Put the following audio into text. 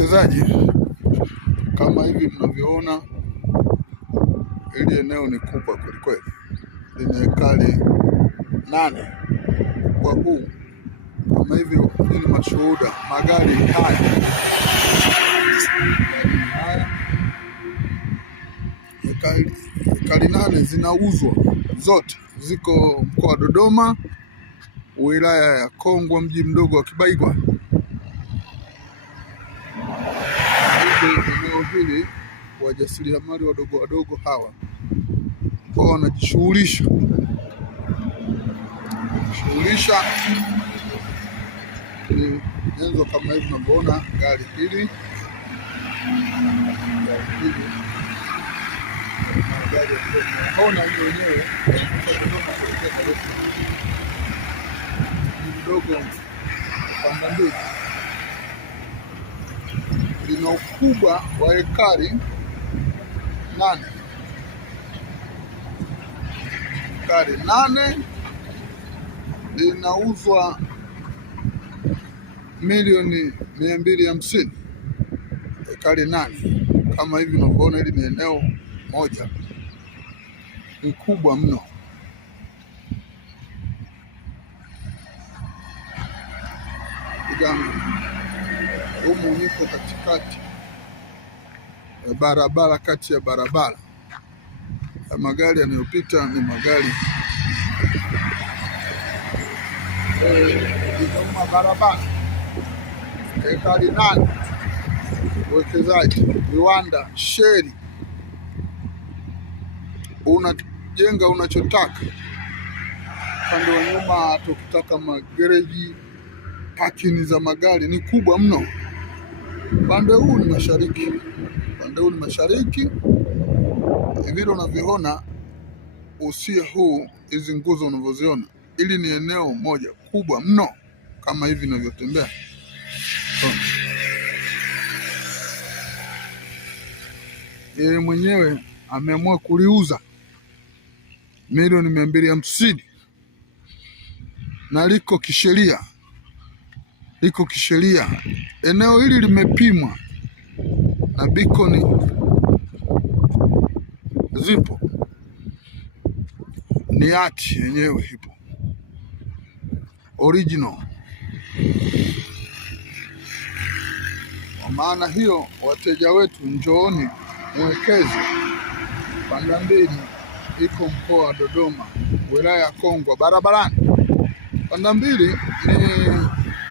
Wawekezaji, kama hivi mnavyoona, hili eneo ni kubwa kwelikweli, lina ekari 8 kwa huu. Kama hivyo ni mashuhuda, magari haya ekari 8 zinauzwa zote, ziko mkoa wa Dodoma, wilaya ya Kongwa, mji mdogo wa Kibaigwa. Eneo hili wajasiriamali wadogo wadogo hawa kwa wanajishughulisha ni nyenzo kama hivi mnavyoona. Gari hili naona hiyo wenyewe mdogo panda mbili, lina ukubwa wa ekari 8. Ekari 8 linauzwa milioni 250. Ekari 8 kama hivi unavyoona, hili ni eneo moja, ni kubwa mno. Humu niko katikati ya barabara, kati ya barabara ya magari yanayopita ni magari inauma barabara. Ekari 8, uwekezaji, viwanda, sheri, unajenga unachotaka. Upande wa nyuma tukitaka magereji, parking za magari ni kubwa mno. Upande huu ni mashariki, vile unavyoona usia huu, hizi nguzo unavyoziona, ili ni eneo moja kubwa mno kama hivi ninavyotembea. Yeye mwenyewe ameamua kuliuza milioni 250 na liko kisheria. Eneo hili limepimwa na beacon zipo, ni hati yenyewe ipo original. Kwa maana hiyo, wateja wetu, njooni mwekeze. Panda mbili iko mkoa wa Dodoma, wilaya ya Kongwa, barabarani. Panda mbili ni